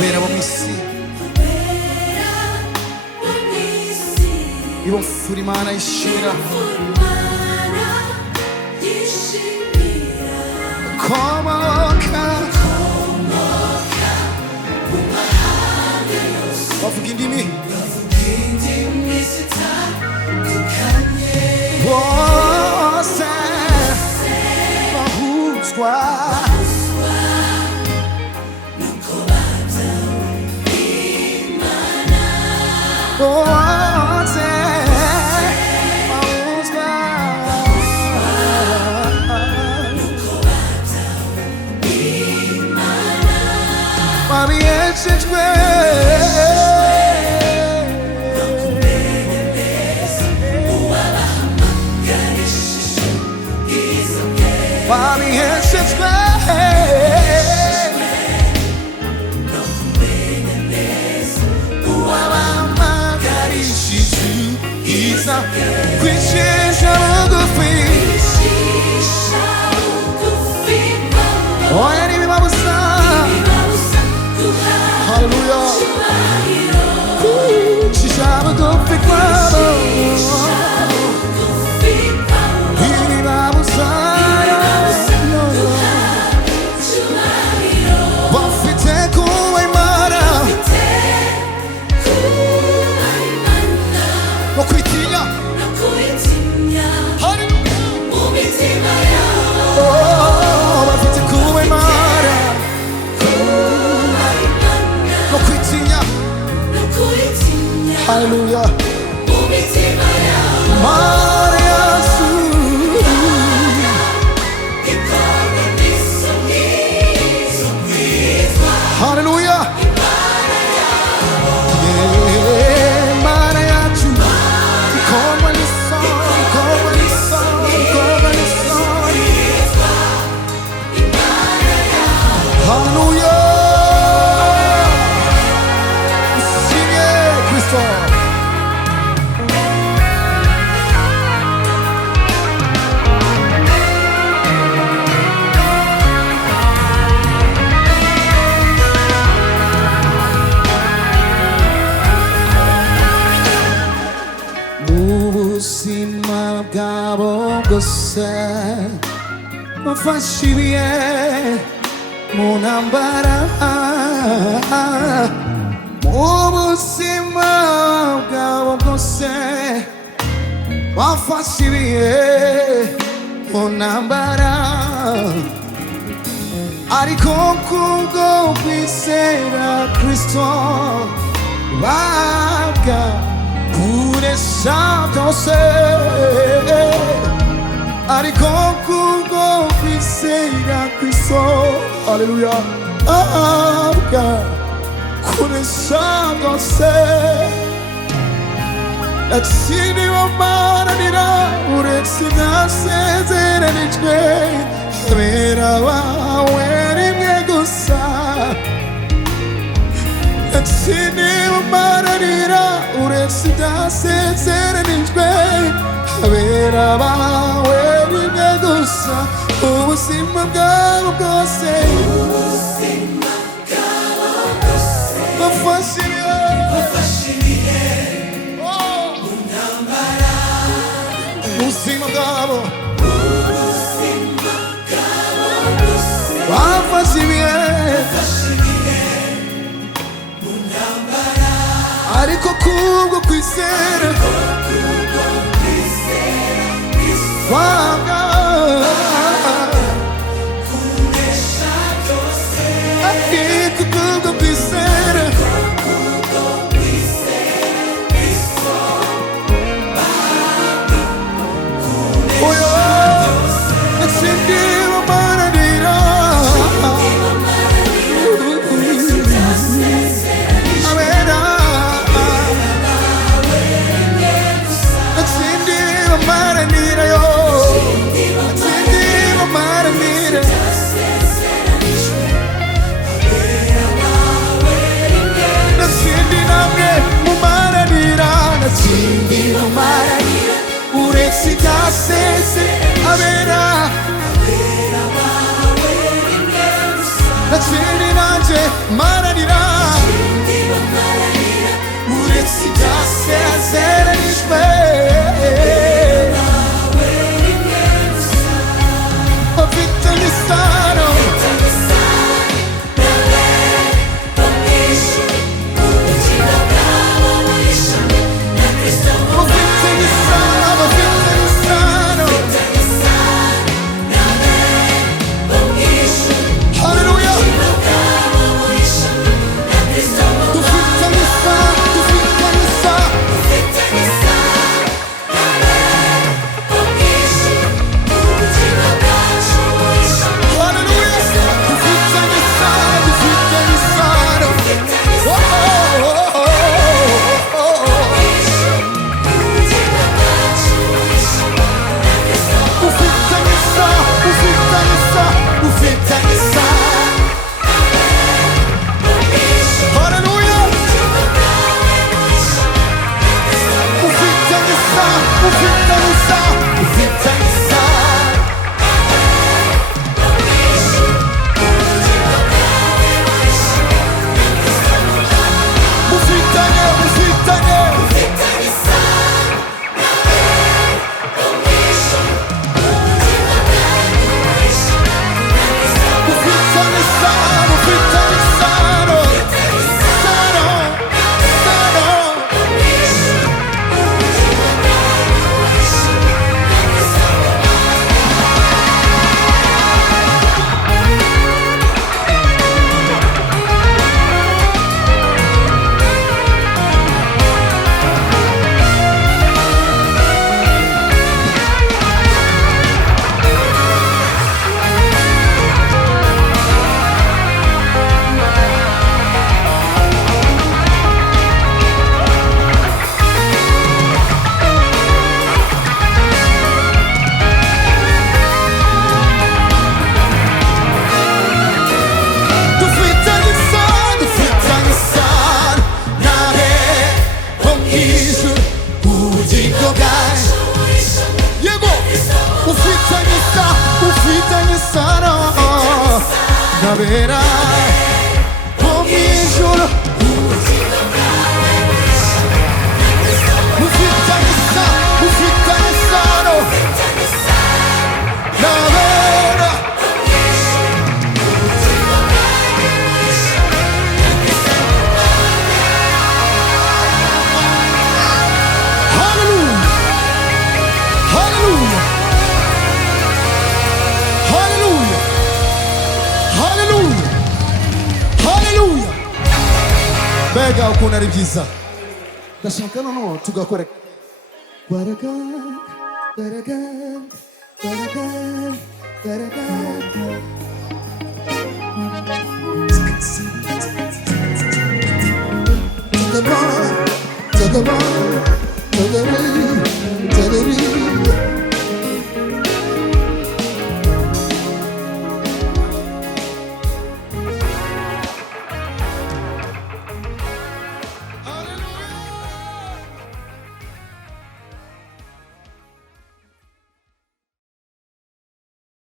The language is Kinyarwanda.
abera bo mw'isi ibofura Imana yishimira komoka bavuga indimi bose bahuzwa bose bahuzwa babiyeshejwe babiyeshejwe uwabamagarishije ubwiza kwicisha bugufi oya ntibibabuza haleluya kwicisha bugufi kwabo ntibibabuza bafite kuba Imana no kwitinya bafite kuba Imana no kwitinya haleluya Mana Yesu haleluya Mana yacu ikorwa n'isoni ikorwa n'isoni ikorwa n'isoni haleluya ushimye Kristo ubuzima bwabo bwose bafashe ibihe mu ntambara ubuzima bwabo bwose bafashe ibihe mu ntambara ariko kubwo kwizera Kristo baga kunesha byose ariko kubwo kwizera Kristo haleluya baga kunesha byose natsindiwe amaranira uretse ibyasezeranijwe abera bawe rimwe gusa natsindiwe amaranira uretse ibyasezeranijwe abera bawe rimwe gusa ubuzima bwabo bwose bafashe ibihe mu ntambara ubuzima bwabo bafashe ibihe mu ntambara ariko kubwo kwizera kwanga kunesha byose ariko kubwo kwizera Maranira yo habera mu ijuru ufitanye isano n'abera Hallelujah Hallelujah Hallelujah Hallelujah Hallelujah Mbega ukuntu ari byiza ndashaka noneho tugakora Gwaraga Gwaraga Gwaraga Gwaraga To the bar To the bar To the bar